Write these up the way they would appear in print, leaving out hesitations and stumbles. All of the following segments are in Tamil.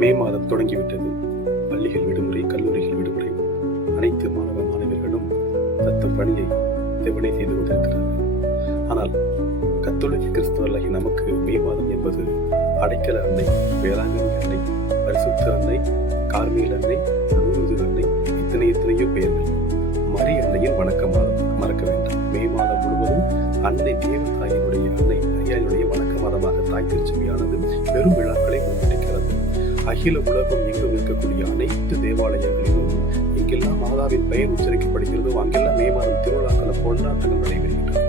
மே மாதம் தொடங்கிவிட்டது. பள்ளிகள் விடுமுறை, கல்லூரிகள் விடுமுறை. அனைத்து மாணவ மாணவர்களும் தத்தம் பணியை தேவனை செய்து கொண்டிருக்கிறார்கள். ஆனால் கத்தோலிக்க கிறிஸ்தவர்களாகிய நமக்கு மே மாதம் என்பது அடைக்கல அன்னை, வேளாங்கண்ணி அன்னை, பரிசுத்த அன்னை, கார்மேல் அன்னை, லூர்து அன்னை, எத்தனையோ பெயர்கள். மரி அன்னையின் வணக்க மாதம் மறக்க வேண்டாம். மே மாதம் முழுவதும் அன்னை தேவதாயினுடைய, அன்னை மரியாதையுடைய வணக்க மாதமாக தாய் திருச்சபையானது பெரும் விழாக்களை முன்னெடுக்கிறது. அகில உலகம் எங்கும் இருக்கக்கூடிய அனைத்து தேவாலயங்களிலும் எங்கெல்லாம் மாதாவின் பெயர் உச்சரிக்கப்படுகிறதோ அங்கெல்லாம் மே மாதம் திருவிழாக்கள கொண்டாட்டங்கள் நடைபெறுகின்றன.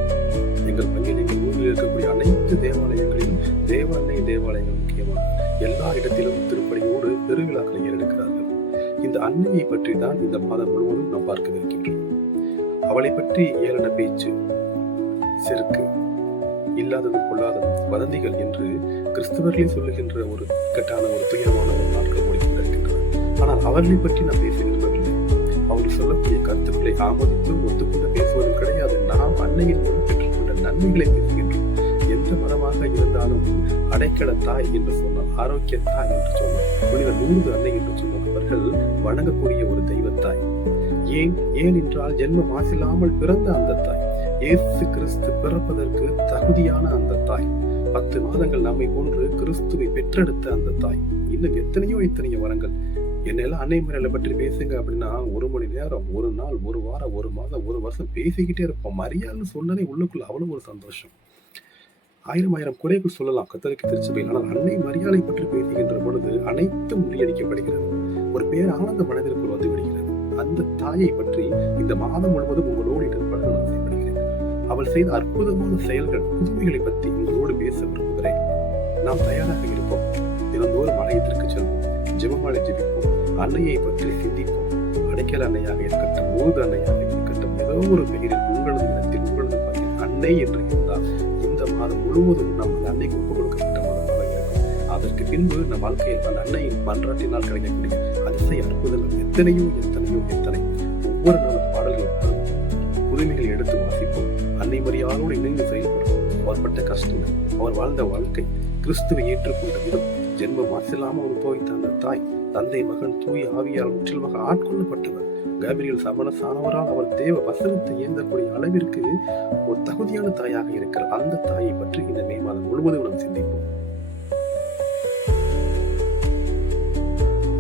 எங்கள் பங்கில் எங்கள் ஊரில் இருக்கக்கூடிய அனைத்து தேவாலயங்களிலும் தேவாலயங்கள் முக்கியமாக எல்லா இடத்திலும் திருப்படியோடு பெருவிழாக்களை ஏறெடுக்கிறார்கள். இந்த அன்னையை பற்றி தான் இந்த மாதம் முழுவதும் நாம் பார்க்கவிருக்கின்றோம். அவளை பற்றி ஏளன பேச்சு, செருக்கு, இல்லாததும் கொள்ளாததும், வதந்திகள் என்று கிறிஸ்தவர்களை சொல்லுகின்ற ஒரு இக்கட்டான, ஒரு துயரமான ஒரு நாட்கள் ஓடிக்கொண்டிருக்கின்றன. ஆனால் அவர்களை பற்றி நாம் பேச விரும்பவில்லை. அவர்கள் சொல்லக்கூடிய கருத்துக்களை ஆமோதித்து ஒத்துக்கொண்டு பேசுவதும் கிடையாது. நாம் அன்னையின் மூலம் பெற்றுக்கொண்ட நன்மைகளை பேசுகின்றோம். எந்த மதமாக இருந்தாலும் அடைக்கல தாய் என்று சொன்னார், ஆரோக்கிய தாய் என்று சொன்னார், புனித லூர்து அன்னை என்று சொன்னார். அவர்கள் வணங்கக்கூடிய ஒரு தெய்வத்தாய். ஏன் என்றால் ஜென்ம மாசில்லாமல் பிறந்த அந்த தாய், இயேசு கிறிஸ்து பிறப்பதற்கு தகுதியான அந்த தாய், 10 மாதங்கள் நம்மை போன்று கிறிஸ்துவை பெற்றெடுத்த அந்த தாய். இன்னும் எத்தனையோ வரங்கள். என்னெல்லாம் அன்னை மரியாதை பற்றி பேசுங்க அப்படின்னா 1 மணி நேரம், 1 நாள், 1 வாரம், 1 மாதம், 1 வருஷம் பேசிக்கிட்டே இருப்போம். மரியாதைன்னு சொன்னதே உள்ளுக்குள்ள அவ்வளவு ஒரு சந்தோஷம். ஆயிரம் குறைகள் சொல்லலாம் கத்தோலிக்க திருச்சபையில். ஆனால் அன்னை மரியாதை பற்றி பேசுகின்ற பொழுது அனைத்தும் முறியடிக்கப்படுகிறது. ஒரு பேர் ஆனந்த மனதிற்குள் வந்து விடுகிறது. அந்த தாயை பற்றி இந்த மாதம் முழுவதும் உங்களோடு ஈடுபட நான் ஆசைப்படுகிறேன். அவள் செய்த அற்புதமான செயல்கள், புதுமைகளை பற்றி உங்களோடு பேச விரும்புகிறேன். நாம் தயாராக இருப்போம். தினந்தோறும் ஆலயத்திற்கு செல்வோம், ஜெபமாலை ஜெபிப்போம், அன்னையை பற்றி சிந்திப்போம். அடைக்கல அன்னையாக இருக்கட்டும், லூர்து அன்னையாக இருக்கட்டும், ஏதோ ஒரு பெயரில் உங்களது இனத்தில், உங்களது பங்கில் அன்னை என்று இருந்தால் இந்த மாதம் முழுவதும் நம் அன்னைக்கு ஒப்புக் கொடுக்கப்பட்ட மாதமாக இருக்கும். அதற்கு பின்பு நம் வாழ்க்கையில் அந்த அன்னையின் மன்றாட்டினால் கிடைக்கக்கூடிய அதிசய அற்புதங்கள் எத்தனை. ஒவ்வொரு நாளும் பாடல்கள் பாடுவோம், புதுமைகளை எடுத்து வாசிப்போம், அன்னை மரியாதையோடு இணைந்து செயல்படுவோம். அவர் பட்ட கஷ்டங்கள், அவர் வாழ்ந்த வாழ்க்கை, கிறிஸ்துவை ஏற்றுக்கொண்ட விதம், ஜென்ம மாசில்லாமல் உற்பவித்த அந்த தாய், தந்தை மகன் தூய ஆவியால் முற்றிலுமாக ஆட்கொள்ளப்பட்டவர், கேப்ரியல் சமணசானவரால் அவர் தேவ வசனத்தை ஏந்தக்கூடிய அளவிற்கு ஒரு தகுதியான தாயாக இருக்கிறார். அந்த தாயை பற்றி இந்த மே மாதம் முழுவதும் நாம் சிந்திப்போம்.